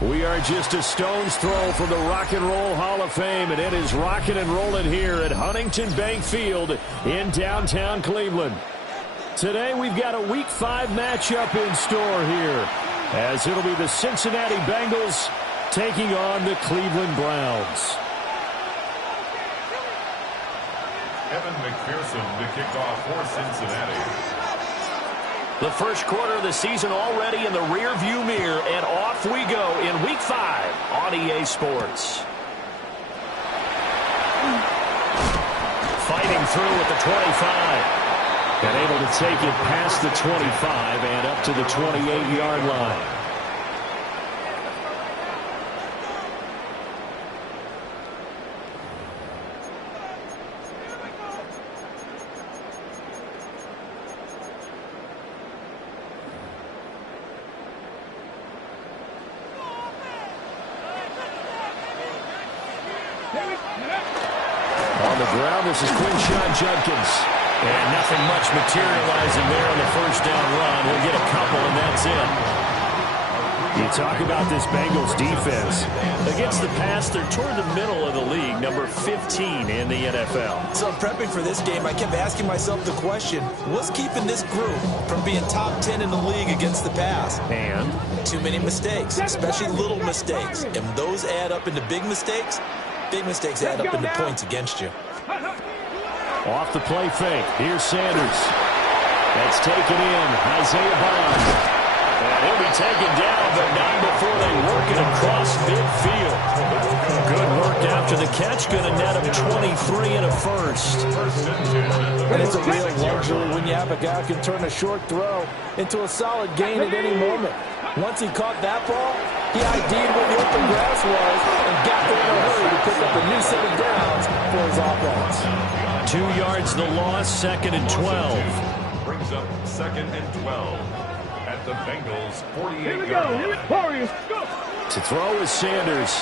We are just a stone's throw from the Rock and Roll Hall of Fame, and it is rocking and rolling here at Huntington Bank Field in downtown Cleveland. Today we've got a Week 5 matchup in store here, as it'll be the Cincinnati Bengals taking on the Cleveland Browns. Evan McPherson to kick off for Cincinnati. The first quarter of the season already in the rearview mirror, and off we go in Week 5 on EA Sports. Fighting through at the 25. And able to take it past the 25 and up to the 28-yard line. On the ground, this is Quinshon Judkins. And nothing much materializing there on the first down run. He'll get a couple, and that's it. You talk about this Bengals defense. Against the pass, they're toward the middle of the league, number 15 in the NFL. So prepping for this game, I kept asking myself the question, what's keeping this group from being top 10 in the league against the pass? And? Too many mistakes, especially little mistakes. And those add up into big mistakes. Big mistakes add up into points against you. Off the play fake. Here's Sanders. That's taken in. Isaiah Bond. And he'll be taken down, but not before they work it across midfield. Good work after the catch. Going to net him 23 and a first. And it's a real luxury when you have a guy who can turn a short throw into a solid gain at any moment. Once he caught that ball, he ID'd where the open grass was and got there in a hurry to pick up a new set of downs for his offense. 2 yards the loss, 2nd and 12. Brings up 2nd and 12 at the Bengals 48-yard line. To throw is Sanders.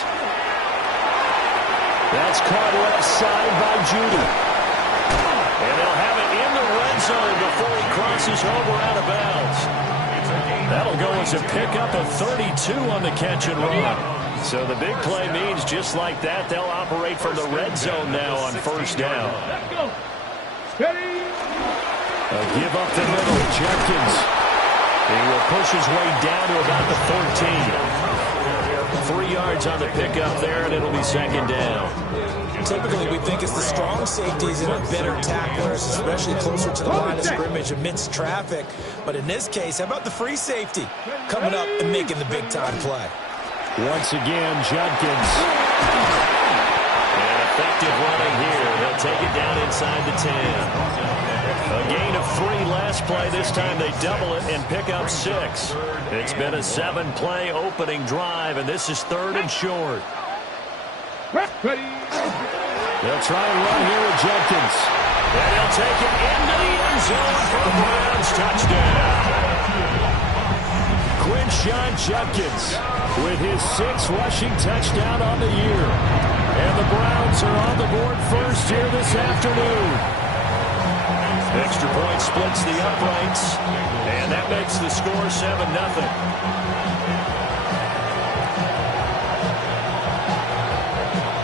That's caught left side by Judy. And they'll have it in the red zone before he crosses over out of bounds. That'll go as a pickup of 32 on the catch and run. So the big play means just like that, they'll operate from the red zone now on first down. A give up the middle, Judkins. He will push his way down to about the 14. 3 yards on the pickup there, and it'll be 2nd down. Typically, we think it's the strong safeties that are better tacklers, especially closer to the line of scrimmage amidst traffic. But in this case, how about the free safety coming up and making the big-time play? Once again, Judkins. And effective running here. He'll take it down inside the 10. A gain of 3 last play. This time they double it and pick up 6. It's been a 7-play opening drive, and this is 3rd and short. They'll try and run here with Judkins. And he'll take it into the end zone for the Browns touchdown. Quinshon Judkins with his 6th rushing touchdown on the year. And the Browns are on the board first here this afternoon. Extra point splits the uprights, and that makes the score 7-0.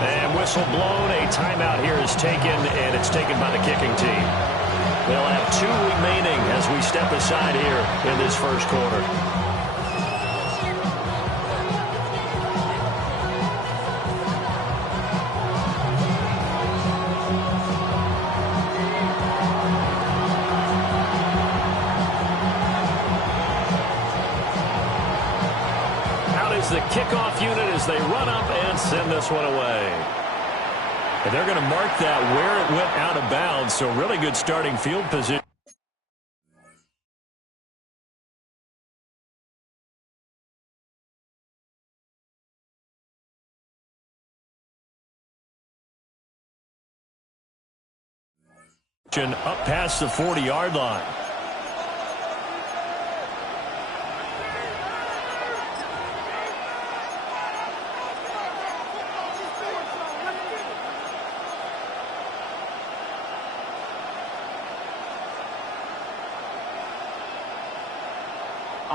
And whistle blown, a timeout here is taken, and it's taken by the kicking team. They'll have 2 remaining as we step aside here in this first quarter. The kickoff unit as they run up and send this one away. And they're going to mark that where it went out of bounds, so really good starting field position. Up past the 40-yard line.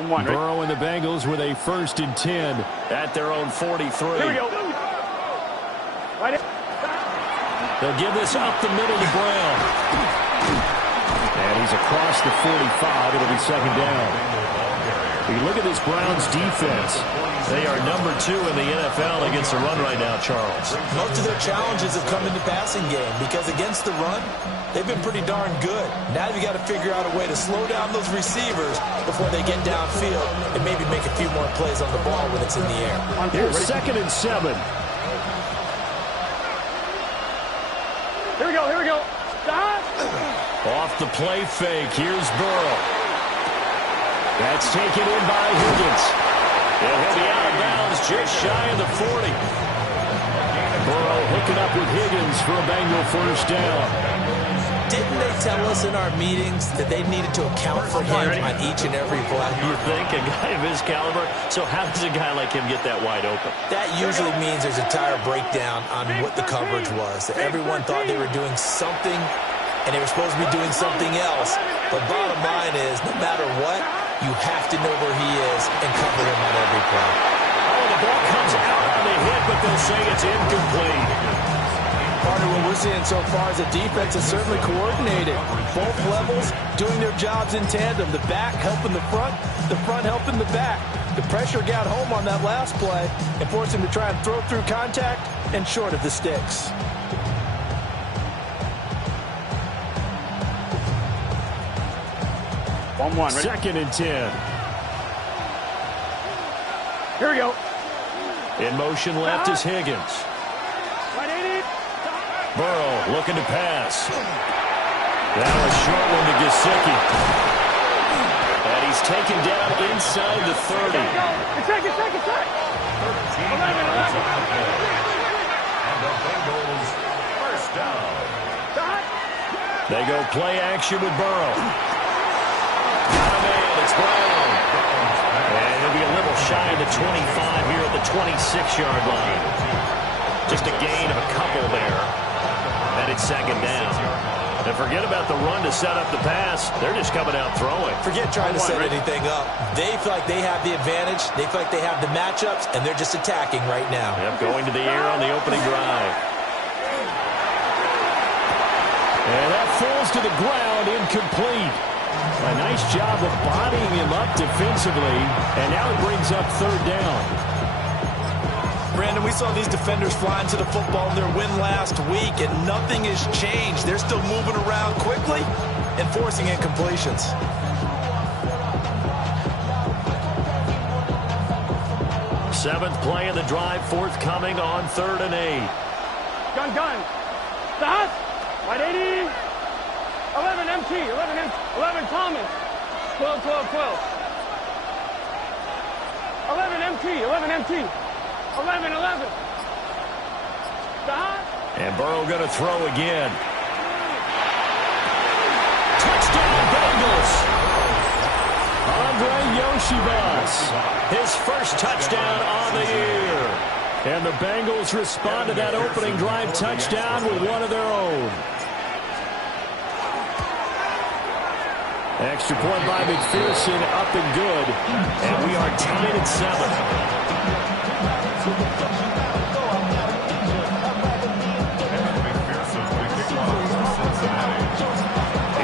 Burrow and the Bengals with a 1st and 10 at their own 43. Here we go. Right. They'll give this up the middle to Brown. And he's across the 45. It'll be 2nd down. If you look at this Browns defense, they are number 2 in the NFL against the run right now, Charles. Most of their challenges have come in the passing game because against the run, they've been pretty darn good. Now you've got to figure out a way to slow down those receivers before they get downfield and maybe make a few more plays on the ball when it's in the air. Here's 2nd and 7. Here we go. Here we go. Stop. Off the play fake. Here's Burrow. That's taken in by Higgins. And he'll be out of bounds just shy of the 40. Burrow hooking up with Higgins for a Bengal 1st down. Didn't they tell us in our meetings that they needed to account for him on each and every play? You think? A guy of his caliber? So how does a guy like him get that wide open? That usually means there's a entire breakdown on what the coverage was. Everyone thought they were doing something, and they were supposed to be doing something else. But bottom line is, no matter what, you have to know where he is and cover him on every play. Oh, the ball comes out on the hit, but they'll say it's incomplete. Part of what we're seeing so far is the defense is certainly coordinated. Both levels doing their jobs in tandem. The back helping the front helping the back. The pressure got home on that last play and forced him to try and throw through contact and short of the sticks. Ready? 2nd and 10. Here we go. In motion left is Higgins. Right, 80. Burrow looking to pass. That was short one to Gesicki. And he's taken down inside the 30. It's second. 11. And the Bengals 1st down. Stop. They go play action with Burrow. Got a man, it's Brown. And he'll be a little shy of the 25 here at the 26-yard line. Just a gain of a couple there. And it's 2nd down. And forget about the run to set up the pass. They're just coming out throwing. Forget trying to set anything up. They feel like they have the advantage. They feel like they have the matchups, and they're just attacking right now. Yep, going to the air on the opening drive. And that falls to the ground, incomplete. A nice job of bodying him up defensively, and now it brings up 3rd down. Brandon, we saw these defenders flying to the football in their win last week, and nothing has changed. They're still moving around quickly and forcing incompletions. Seventh play of the drive, forthcoming on 3rd and 8. Gun. Stop. Right, 80. 11 MT. 11 Thomas. 12. 11 MT. 11. Stop. And Burrow going to throw again. Touchdown Bengals. Andre Yoshibas, his first touchdown on the year. And the Bengals respond to that opening drive touchdown with one of their own. Extra point by McPherson, up and good. And we are tied at 7.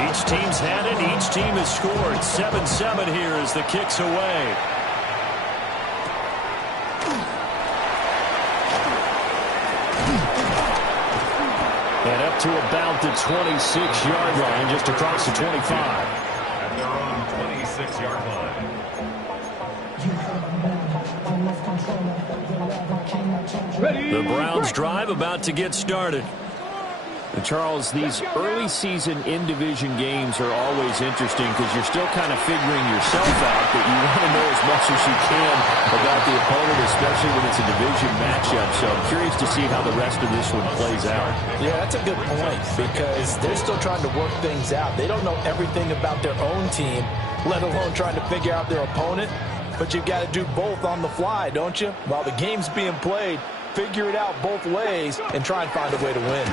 Each team's had it. Each team has scored. 7-7 here as the kick's away. And up to about the 26-yard line, just across the 25. At their own 26-yard line. The Browns drive about to get started. And Charles, these early season in-division games are always interesting because you're still kind of figuring yourself out, but you want to know as much as you can about the opponent, especially when it's a division matchup. So I'm curious to see how the rest of this one plays out. Yeah, that's a good point because they're still trying to work things out. They don't know everything about their own team, let alone trying to figure out their opponent. But you've got to do both on the fly, don't you? While the game's being played, figure it out both ways and try and find a way to win.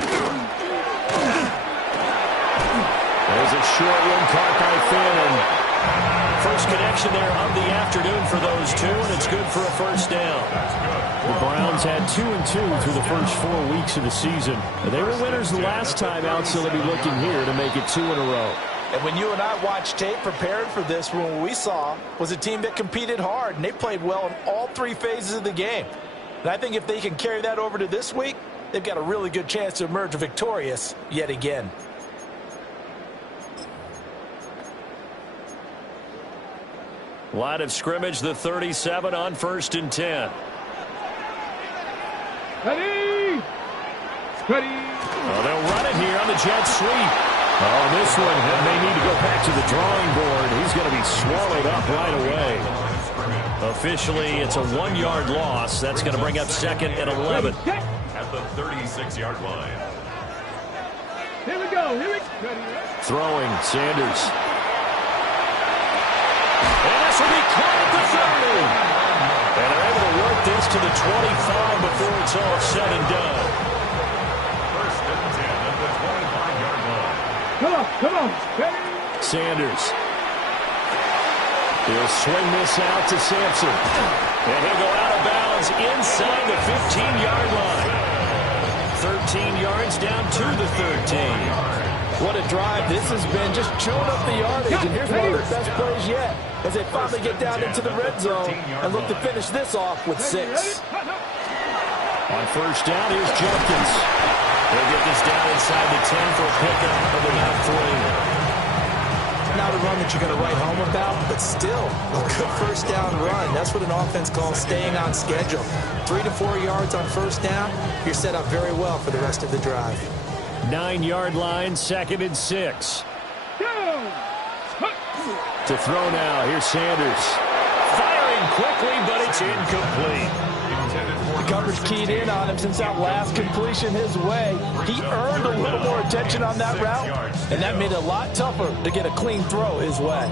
There's a short one caught by Finn. first connection there of the afternoon for those two, and it's good for a first down. The Browns had 2-2 through the first 4 weeks of the season. They were winners the last time out, so they'll be looking here to make it 2 in a row. And when you and I watched tape preparing for this, what we saw was a team that competed hard, and they played well in all 3 phases of the game. And I think if they can carry that over to this week, they've got a really good chance to emerge victorious yet again. Line of scrimmage, the 37 on 1st and 10. Ready! Ready! Oh, they'll run it here on the jet sweep. Oh, this one may need to go back to the drawing board. He's going to be swallowed up right away. Officially, it's a 1-yard loss. That's going to bring up 2nd and 11. At the 36-yard line. Here we go. Here we go. Throwing, Sanders. And this will be caught at the 30. And they're able to work this to the 25 before it's all said and done. 1st and 10 at the 25-yard line. Come on, come on. Ready? Sanders. He'll swing this out to Sampson. And he'll go out of bounds inside the 15-yard line. 13 yards down to the 13. What a drive this has been, just chewing up the yardage. And here's one of their best plays yet as they finally get down into the red zone and look to finish this off with 6. On 1st down, here's Jenkins. They'll get this down inside the 10 for a pickup of about 3. Not a run that you're going to write home about, but still a good first down run. That's what an offense calls staying on schedule. 3 to 4 yards on 1st down, you're set up very well for the rest of the drive. 9-yard line, 2nd and 6. To throw now, here's Sanders. Firing quickly, but it's incomplete. The coverage keyed in on him since that last completion his way. He earned a little more attention on that route, and that made it a lot tougher to get a clean throw his way.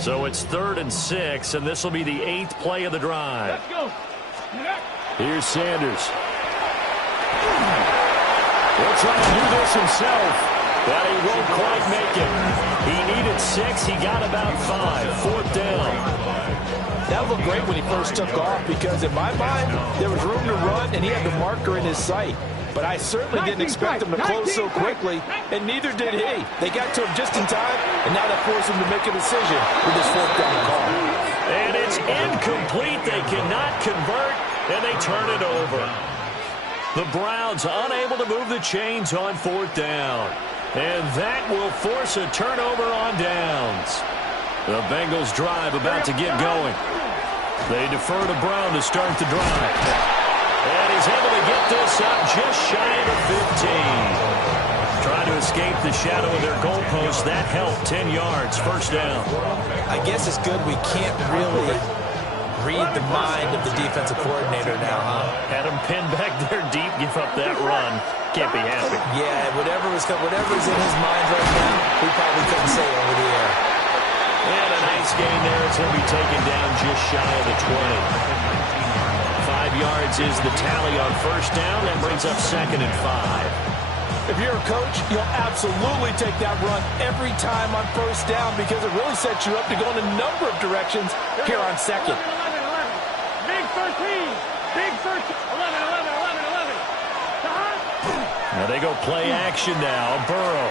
So it's 3rd and 6, and this will be the 8th play of the drive. Let's go. Here's Sanders. He'll try to do this himself, but he won't quite make it. He needed 6. He got about 5. 4th down. That looked great when he first took off because, in my mind, there was room to run, and he had the marker in his sight. But I certainly didn't expect him to close so quickly, and neither did he. They got to him just in time, and now that forced him to make a decision with his 4th down call. And it's incomplete. They cannot convert, and they turn it over. The Browns unable to move the chains on 4th down. And that will force a turnover on downs. The Bengals drive about to get going. They defer to Brown to start the drive. And he's able to get this up just shy of the 15. Trying to escape the shadow of their goalpost. That helped. 10 yards. 1st down. I guess it's good we can't really read the mind of the defensive coordinator now, huh? Had him pinned back there deep, give up that run. Can't be happy. Yeah, whatever's in his mind right now, we probably couldn't say over the air. And a nice gain there. It's going to be taken down just shy of the 20. 5 yards is the tally on 1st down. That brings up 2nd and 5. If you're a coach, you'll absolutely take that run every time on 1st down because it really sets you up to go in a number of directions here on 2nd. 11. Big 13. Big 13. 11. Now they go play action now. Burrow.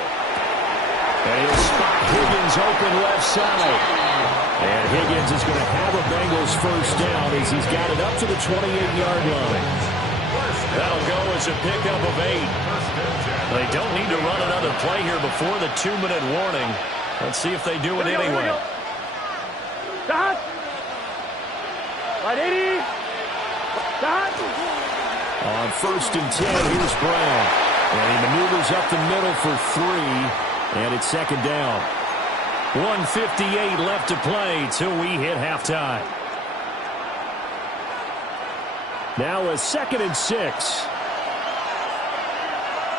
And he'll spot Higgins open left side. And Higgins is going to have a Bengals 1st down as he's got it up to the 28-yard line. That'll go as a pickup of 8. They don't need to run another play here before the 2-minute warning. Let's see if they do it anyway. Dot. Right 80. Dot. On 1st and 10, here's Brown. And he maneuvers up the middle for 3. And it's 2nd down. 1:58 left to play till we hit halftime. Now a 2nd and 6.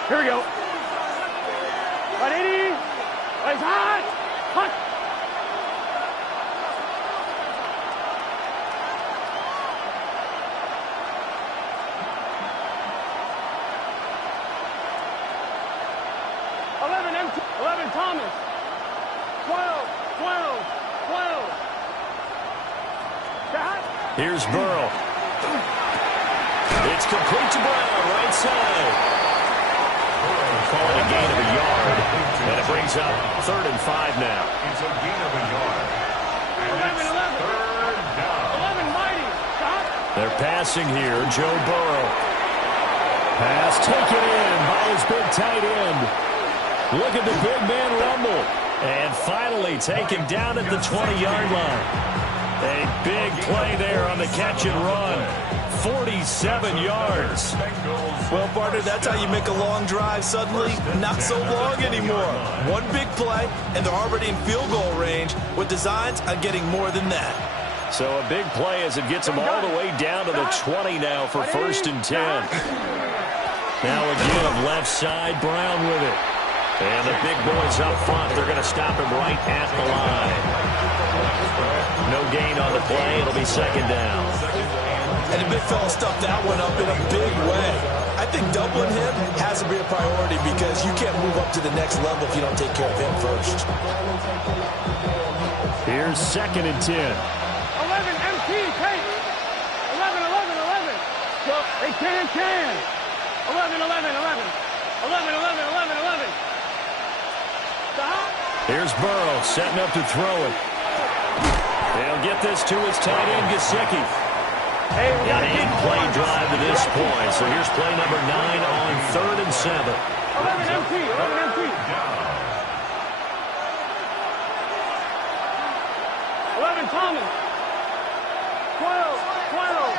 Here we go. 180. It's hot. Hot. Here's Burrow. It's complete to Brown, right side. Calling a gain of a yard. And it brings up 3rd and 5 now. It's a gain of a yard. And 11, 11. 3rd down. 11, mighty. Stop. They're passing here. Joe Burrow. Pass taken in by his big tight end. Look at the big man rumble. And finally taken down at the 20-yard line. A big play there on the catch and run. 47 yards. Well, partner, that's how you make a long drive suddenly not so long anymore. One big play, and they're already in field goal range with designs on getting more than that. So a big play as it gets them all the way down to the 20 now for 1st and 10. Now again, left side, Brown with it. And the big boys up front, they're going to stop him right at the line. No gain on the play. It'll be 2nd down. And the big fella stuffed that one up in a big way. I think doubling him has to be a priority because you can't move up to the next level if you don't take care of him first. Here's 2nd and 10. 11, MT, take. 11, 11, 11. So, they can. 11, 11, 11. 11, 11, 11, 11. Stop. Here's Burrow setting up to throw it. They'll get this to his tight end, Gesicki. Hey, we got An 8-play drive to this point. So here's play number 9 on 3rd and 7. 11, MT, 11, MT. 11, Thomas. 12, 12,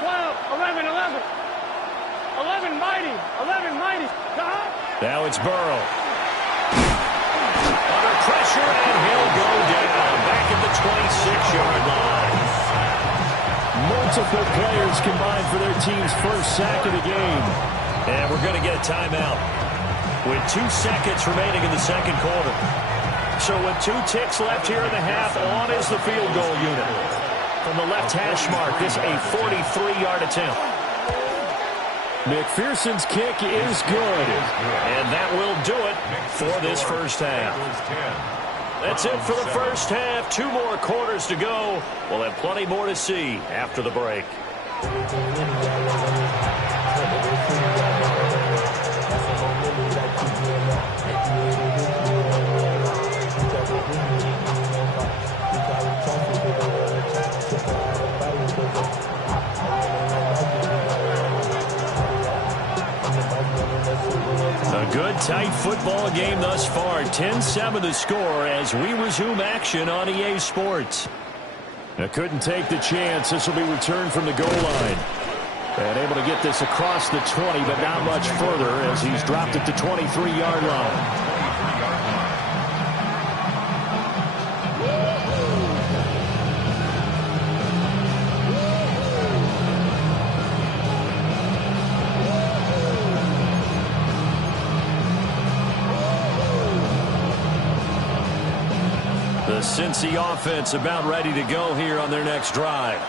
12. 11, 11. 11, mighty. 11, mighty. Stop. Now it's Burrow. Under pressure, and he'll go down. Back at the 26-yard line. Multiple players combined for their team's first sack of the game. And we're going to get a timeout with 2 seconds remaining in the 2nd quarter. So with 2 ticks left here in the half, on is the field goal unit. From the left hash mark, this a 43-yard attempt. McPherson's kick is good. And that will do it for this first half. That's it for the first half. 2 more quarters to go. We'll have plenty more to see after the break. A good, tight football game thus far. 10-7 the score as we resume action on EA Sports. Now couldn't take the chance. This will be returned from the goal line. And able to get this across the 20, but not much further as he's dropped at the 23-yard line. The Cincy offense about ready to go here on their next drive.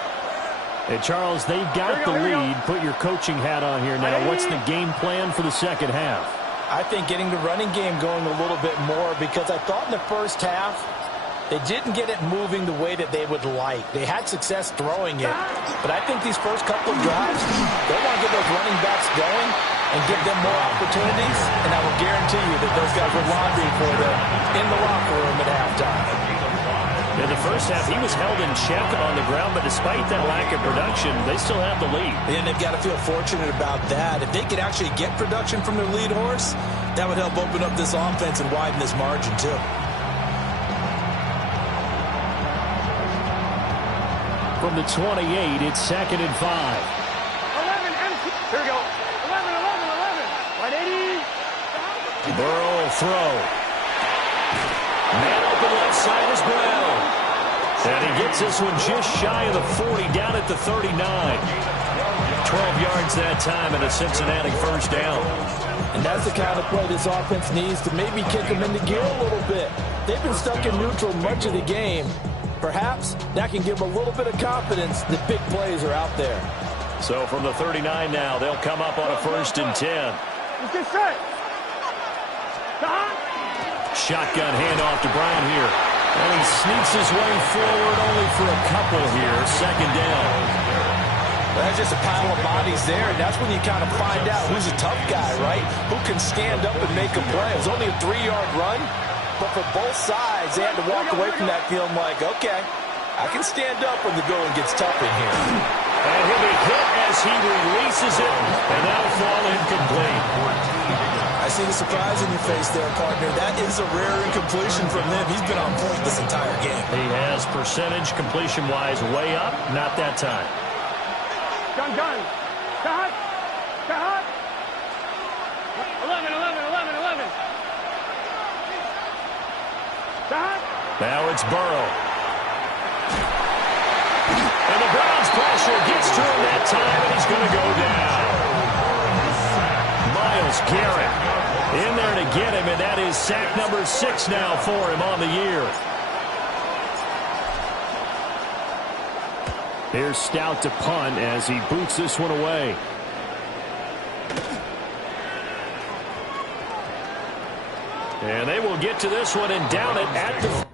Hey, Charles, they've got the lead. Put your coaching hat on here now. What's the game plan for the second half? I think getting the running game going a little bit more because I thought in the first half they didn't get it moving the way that they would like. They had success throwing it, but I think these first couple of drives, they want to get those running backs going and give them more opportunities, and I will guarantee you that those guys were laundering for them in the locker room at halftime. In the first half, he was held in check on the ground, but despite that lack of production, they still have the lead. And they've got to feel fortunate about that. If they could actually get production from their lead horse, that would help open up this offense and widen this margin, too. From the 28, it's 2nd and 5. 11, empty. Here we go. 11, 11, 11. 180. Burrow will throw. Man open left side is Brown. And he gets this one just shy of the 40, down at the 39. 12 yards that time and a Cincinnati first down. And that's the kind of play this offense needs to maybe kick them into gear a little bit. They've been stuck in neutral much of the game. Perhaps that can give them a little bit of confidence that big plays are out there. So from the 39 now, they'll come up on a 1st and 10. Let's get set. Shotgun handoff to Brown here. And he sneaks his way forward only for a couple here. Second down. That's just a pile of bodies there, and that's when you kind of find out who's a tough guy, right? Who can stand up and make a play. It was only a 3-yard run, but for both sides, they had to walk away from that feeling like, okay, I can stand up when the going gets tough in here. And he'll be hit as he releases it, and that'll fall incomplete. I see the surprise in your face there, partner. That is a rare incompletion from him. He's been on point this entire game. He has percentage completion-wise way up, not that time. Gun. Cut. 11. Cut. Now it's Burrow. And the Browns pressure gets to him that time, and he's going to go down. Myles Garrett in there to get him, and that is sack number 6 now for him on the year. Here's Stout to punt as he boots this one away. And they will get to this one and down it at the...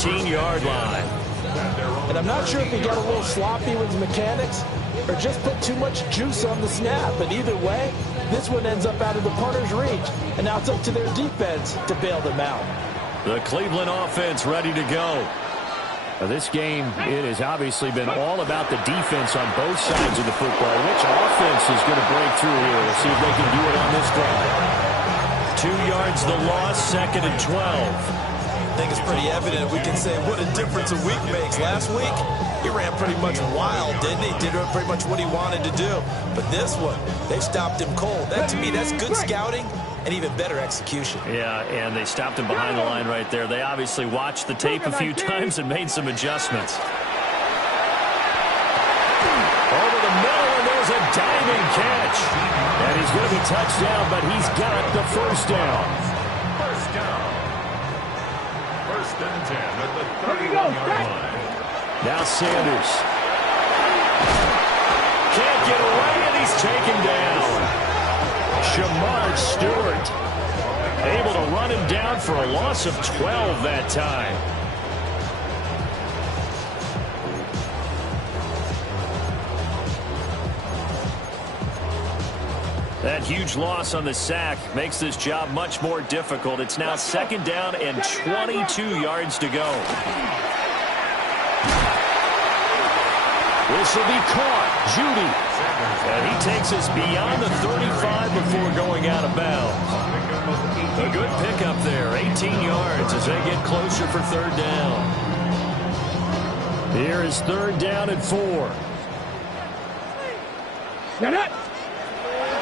Yard line. And I'm not sure if he got a little sloppy with his mechanics or just put too much juice on the snap. But either way, this one ends up out of the punter's reach. And now it's up to their defense to bail them out. The Cleveland offense ready to go. This game, it has obviously been all about the defense on both sides of the football. Which offense is going to break through here? We'll see if they can do it on this drive. 2 yards the loss, 2nd and 12. I think it's pretty evident. We can say what a difference a week makes. Last week, he ran pretty much wild, didn't he? Did pretty much what he wanted to do. But this one, they stopped him cold. That, to me, that's good scouting and even better execution. Yeah, and they stopped him behind the line right there. They obviously watched the tape a few times and made some adjustments. Over the middle, and there's a diving catch. And he's going to be touched down, but he's got the first down. First down. 1st and 10 at the 31-yard line. Now Sanders. Can't get away, and he's taken down. Shamar Stewart able to run him down for a loss of 12 that time. That huge loss on the sack makes this job much more difficult. It's now 2nd down and 22 yards to go. This will be caught. Judy. And he takes us beyond the 35 before going out of bounds. A good pickup there. 18 yards as they get closer for 3rd down. Here is 3rd down and 4. Get it.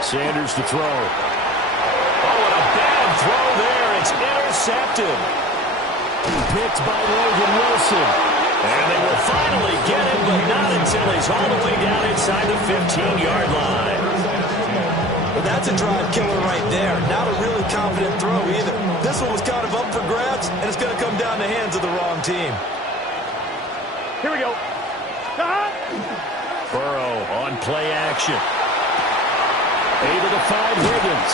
Sanders to throw. Oh, and a bad throw there. It's intercepted. Picked by Logan Wilson. And they will finally get him, but not until he's all the way down inside the 15-yard line. Well, that's a drive killer right there. Not a really confident throw either. This one was kind of up for grabs, and it's going to come down the hands of the wrong team. Here we go. Burrow on play action. Able to find Higgins.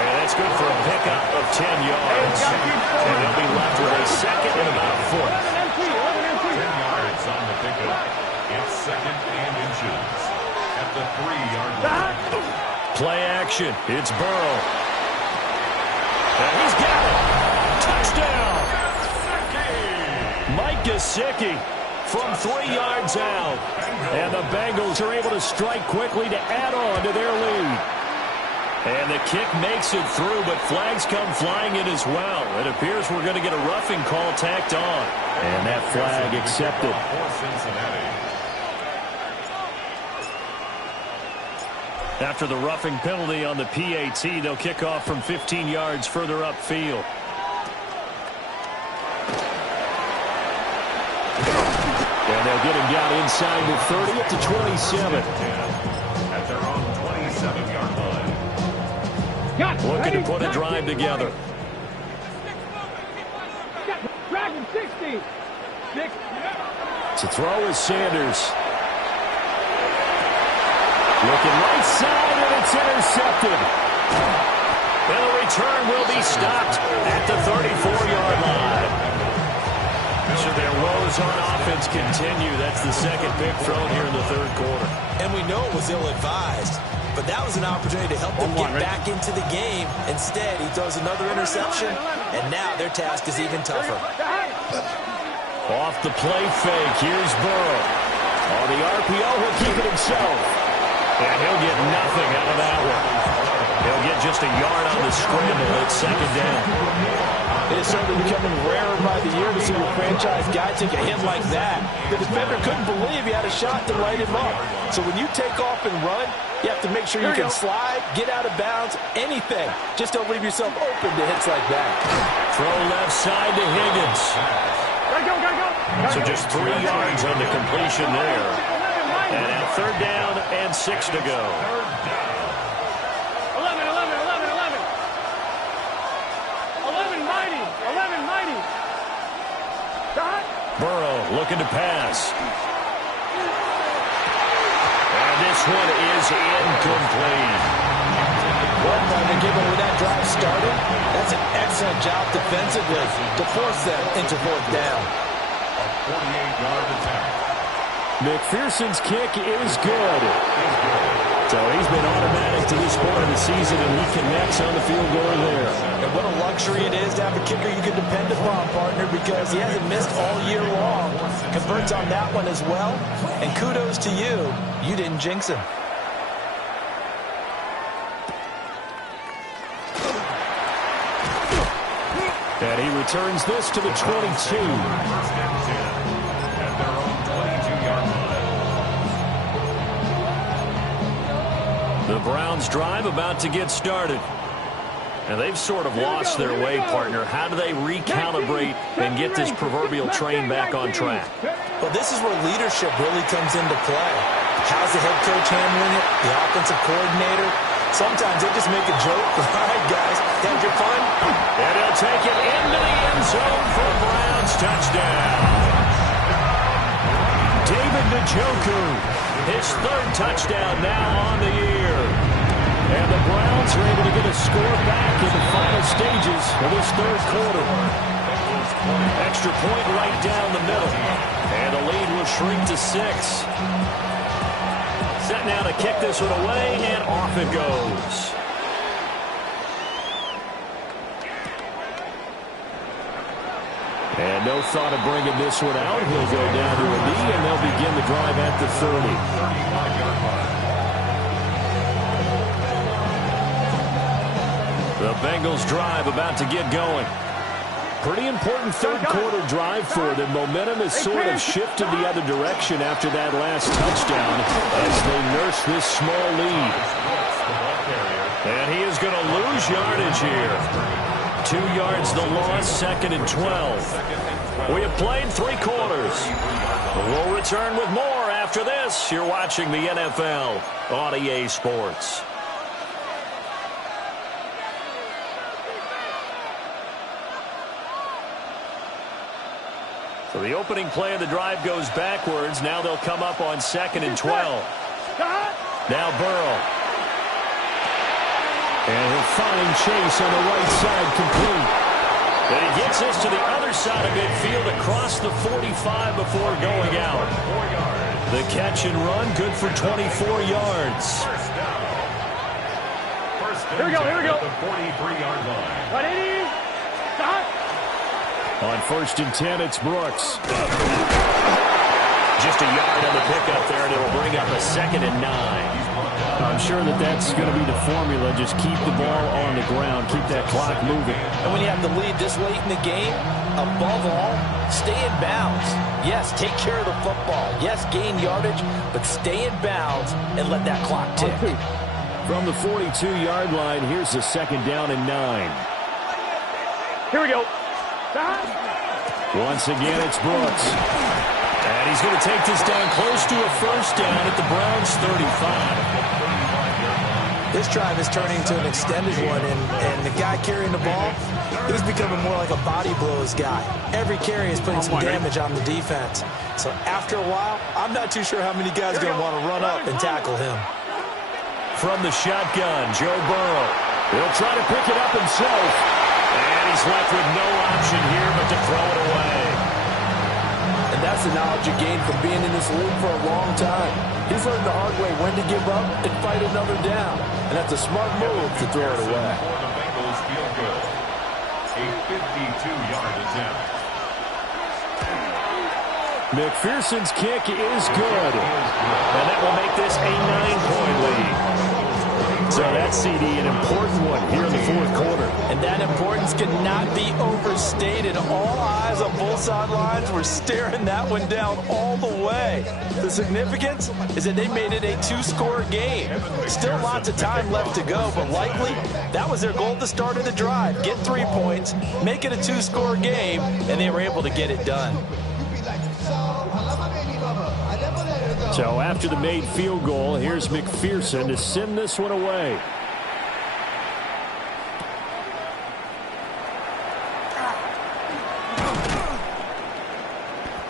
And that's good for a pickup of 10 yards. And they'll be left with a second and about a foot. 10 yards on the pickup. It's second and inches at the 3-yard line. Play action. It's Burrow. And he's got it. Touchdown. Mike Gesicki from 3 yards out. And the Bengals are able to strike quickly to add on to their lead. And the kick makes it through, but flags come flying in as well. It appears we're going to get a roughing call tacked on. And that flag accepted. After the roughing penalty on the PAT, they'll kick off from 15 yards further upfield. And they'll get him down inside the 30 up to 27. At their own 27-yard line. Looking to put a drive together. Dragon 60. To throw is Sanders. Looking right side, and it's intercepted. And the return will be stopped at the 34-yard line. So their woes on offense continue. That's the second pick thrown here in the third quarter. And we know it was ill-advised, but that was an opportunity to help them get back into the game. Instead, he throws another interception, and now their task is even tougher. Off the play fake, here's Burrow. On the RPO, he'll keep it himself. And he'll get nothing out of that one. He'll get just a yard on the scramble. It's second down. It is certainly becoming rarer by the year to see your franchise guy take a hit like that. The defender couldn't believe he had a shot to light him up. So when you take off and run, you have to make sure you can slide, get out of bounds, anything. Just don't leave yourself open to hits like that. Throw left side to Higgins. Gotta go. So just 3 yards on the completion there. And at third down and 6 to go. 11 mighty. Burrow looking to pass. And this one is incomplete. Well, partner, given where that drive started, that's an excellent job defensively to force them into fourth down. A 48-yard attempt. McPherson's kick is good. So he's been automatic to this point of the season, and he connects on the field goal there. And what a luxury it is to have a kicker you can depend upon, partner, because he hasn't missed all year long. Converts on that one as well. And kudos to you. You didn't jinx him. And he returns this to the 22. At their own 22-yard line. The Browns drive about to get started. And they've sort of lost their way, partner. How do they recalibrate and get this proverbial train back on track? Well, this is where leadership really comes into play. How's the head coach handling it? The offensive coordinator? Sometimes they just make a joke. All right, guys, had your fun? And he'll take it into the end zone for a Browns touchdown. David Njoku, his third touchdown now on the year. And the Browns are able to get a score back in the final stages of this third quarter. Extra point right down the middle. And the lead will shrink to 6. Set now to kick this one away, and off it goes. And no thought of bringing this one out. He'll go down to a knee, and they'll begin the drive at the 30. 35-yard line. The Bengals drive about to get going. Pretty important third quarter drive for them. Momentum has sort of shifted the other direction after that last touchdown as they nurse this small lead. And he is going to lose yardage here. 2 yards the loss, second and 12. We have played 3 quarters. We'll return with more after this. You're watching the NFL on EA Sports. So the opening play of the drive goes backwards. Now they'll come up on 2nd and 12. Now Burrow. And he'll find Chase on the right side, complete. And he gets us to the other side of midfield across the 45 before going out. The catch and run, good for 24 yards. Here we go, here we go. The 43-yard line. 180. Stop. On 1st and 10, it's Brooks. Just a yard on the pickup there, and it'll bring up a 2nd and 9. I'm sure that's going to be the formula. Just keep the ball on the ground. Keep that clock moving. And when you have the lead this late in the game, above all, stay in bounds. Yes, take care of the football. Yes, gain yardage, but stay in bounds and let that clock tick. From the 42-yard line, here's the 2nd down and 9. Here we go. Once again, it's Brooks. And he's going to take this down close to a 1st down at the Browns' 35. This drive is turning to an extended one, and the guy carrying the ball, he's becoming more like a body blows guy. Every carry is putting some damage on the defense. So after a while, I'm not too sure how many guys are going to want to run up and tackle him. From the shotgun, Joe Burrow. He'll try to pick it up himself. And he's left with no option here but to throw it away. And that's the knowledge you gain from being in this league for a long time. He's learned the hard way when to give up and fight another down. And that's a smart move to throw it away. For the Bengals field goal. A 52-yard attempt. McPherson's kick is good. And that will make this a 9-point lead. So that's, CD, an important one here in the 4th quarter. And that importance cannot be overstated. All eyes on both sidelines were staring that one down all the way. The significance is that they made it a 2-score game. Still lots of time left to go, but likely that was their goal at the start of the drive. Get 3 points, make it a 2-score game, and they were able to get it done. So after the made field goal, here's McPherson to send this one away.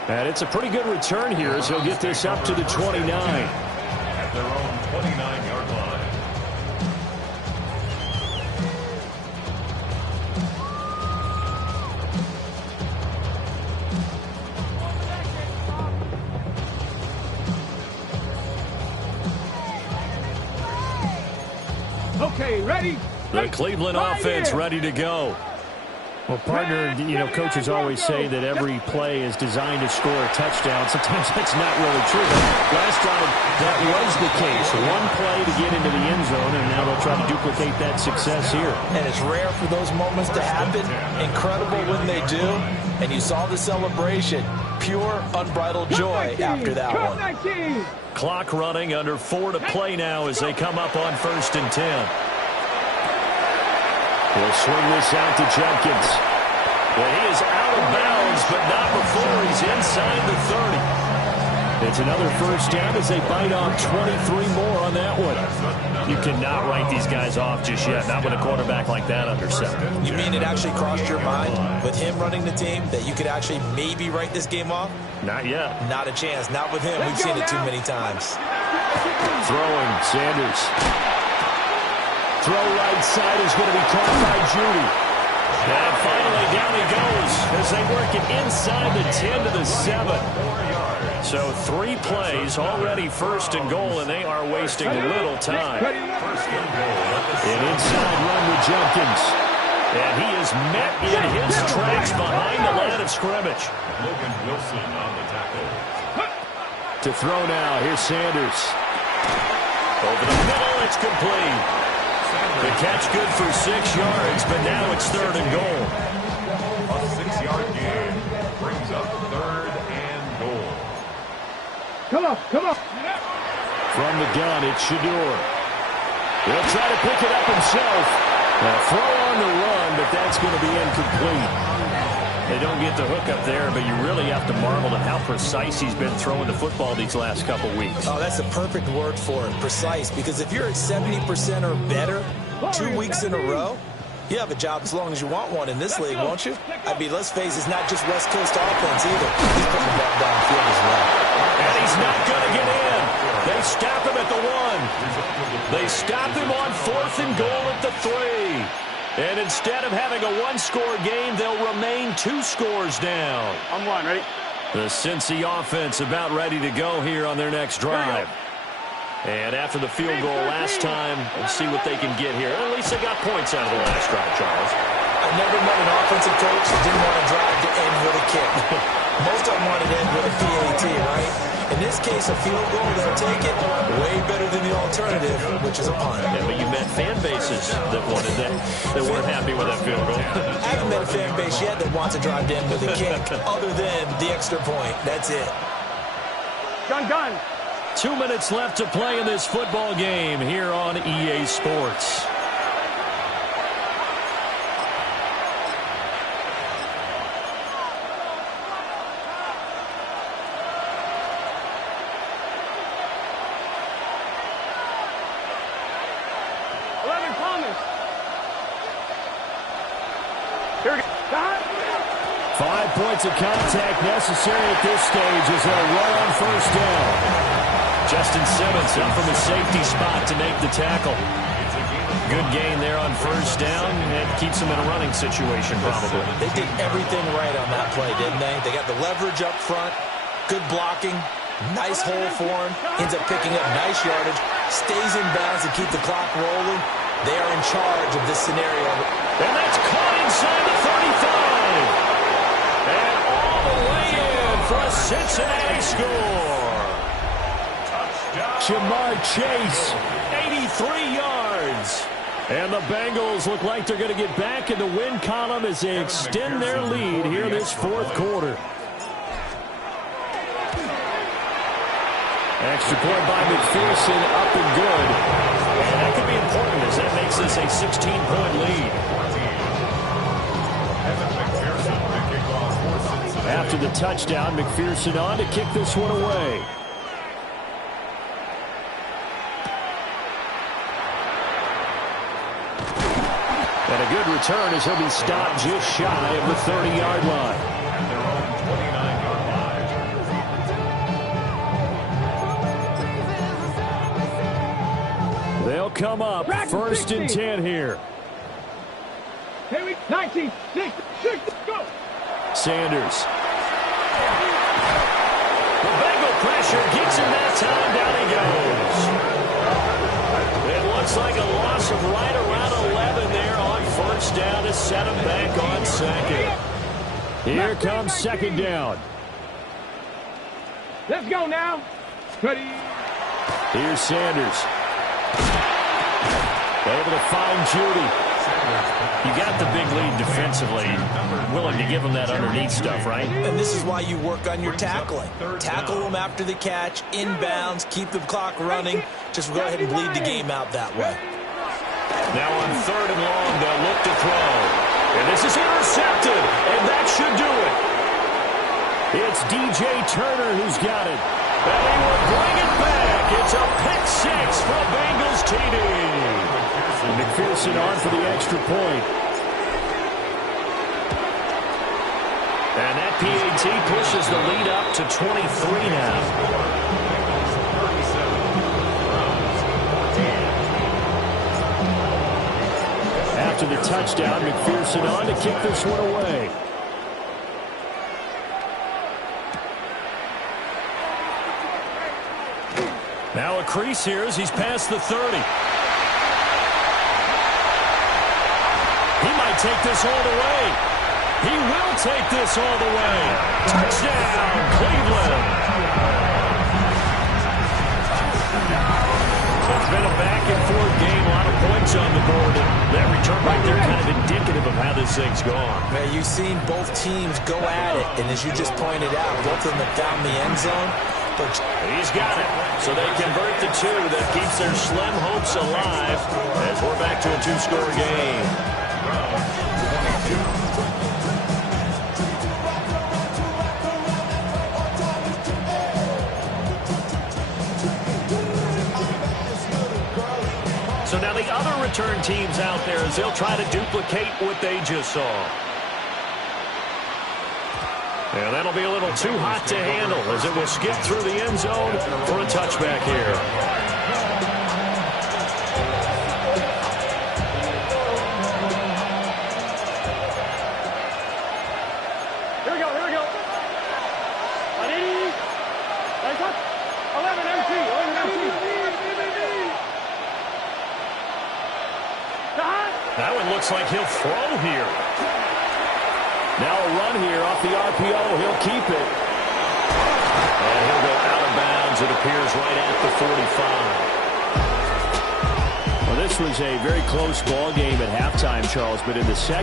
And it's a pretty good return here as he'll get this up to the 29. At their own 29-yard line. Okay, ready? The Cleveland offense ready to go. Well, partner, coaches always say that every play is designed to score a touchdown. Sometimes that's not really true. Last drive, that was the case. One play to get into the end zone, and now they'll try to duplicate that success here. And it's rare for those moments to happen. Incredible when they do. And you saw the celebration. Pure, unbridled joy after that one. Clock running, under 4 to play now as they come up on 1st and 10. He'll swing this out to Jenkins. And he is out of bounds, but not before he's inside the 30. It's another 1st down as they bite off 23 more on that one. You cannot write these guys off just yet, not with a quarterback like that under center. You mean it actually crossed your mind with him running the team that you could actually maybe write this game off? Not yet. Not a chance. Not with him. We've seen it too many times. Throwing, Sanders. Throw right side is going to be caught by Judy. And finally down he goes as they work it inside the 10 to the 7. So 3 plays already 1st and goal, and they are wasting little time. An inside run with Jenkins. And he is met in his tracks behind the line of scrimmage. Logan Wilson on the tackle. To throw now, here's Sanders. Over the middle, it's complete. The catch good for 6 yards, but now it's 3rd and goal. A 6-yard gain brings up 3rd and goal. Come on, come on. From the gun, it's Shador. He'll try to pick it up himself. A throw on the run, but that's going to be incomplete. They don't get the hook up there, but you really have to marvel at how precise he's been throwing the football these last couple weeks. Oh, that's the perfect word for it, precise, because if you're at 70% or better 2 weeks in a row, You have a job as long as you want one in this league, won't you? I mean, let's face it, it's not just West Coast offense either. He's putting the ball downfield as well. And he's not going to get in. They stop him at the 1. They stop him on 4th and goal at the 3. And instead of having a one-score game, they'll remain 2 scores down. I'm one, ready? The Cincy offense about ready to go here on their next drive. And after the field goal last time, we'll see what they can get here. At least they got points out of the last drive, Charles. I never met an offensive coach that didn't want to drive to end with a kick. Most of them wanted to end with a PAT, right? In this case, a field goal, they'll take it way better than the alternative, which is a punt. Yeah, but you met fan bases that wanted that, that weren't happy with that field goal. I haven't met a fan base yet that wants to drive to end with a kick, other than the extra point. That's it. Gun. 2 minutes left to play in this football game here on EA Sports. Here we go. 5 points of contact necessary at this stage as they'll run on 1st down. Justin Simmons up from the safety spot to make the tackle. Good gain there on 1st down. It keeps them in a running situation, probably. They did everything right on that play, didn't they? They got the leverage up front, good blocking, nice hole for him, ends up picking up nice yardage, stays in bounds to keep the clock rolling. They are in charge of this scenario. And that's caught inside the 35. And all the way in for a Cincinnati score. Jamar Chase, 83 yards. And the Bengals look like they're going to get back in the win column as they extend their lead here in this 4th quarter. Extra point by McPherson, up and good. And that could be important as that makes this a 16-point lead. After the touchdown, McPherson on to kick this one away. And a good return as he'll be stopped just shy of the 30-yard line. They'll come up 1st and 10 here. 19, 6, go. Sanders. The Bengal pressure gets him that time. Down he goes. It looks like a loss of right around 11 there on 1st down to set him back on 2nd. Here comes 2nd down. Let's go now. Ready. Here's Sanders. Able to find Judy. You got the big lead defensively. Willing to give him that underneath stuff, right? And this is why you work on your tackling. Tackle them after the catch, inbounds, keep the clock running. Just go ahead and bleed the game out that way. Now on 3rd and long, they'll look to throw. And this is intercepted, and that should do it. It's DJ Turner who's got it. And he will bring it back. It's a pick 6 for the Bengals TD. McPherson on for the extra point. And that PAT pushes the lead up to 23 now. After the touchdown, McPherson on to kick this one away. Now a crease here as he's past the 30. He might take this all the way. He will take this all the way. Touchdown, Cleveland. It's been a back-and-forth game, a lot of points on the board. And that return right there kind of indicative of how this thing's gone. Man, you've seen both teams go at it, and as you just pointed out, both of them have found the end zone. But he's got it. So they convert the 2. That keeps their slim hopes alive as we're back to a 2-score game. So now the other return teams out there as they'll try to duplicate what they just saw. And that'll be a little too hot to handle as it will skip through the end zone for a touchback here. Here we go. 11 MT. That one looks like he'll throw here. Now a run here off the RPO. He'll keep it. And he'll go out of bounds. It appears right at the 45. Well, this was a very close ball game at halftime, Charles, but in the second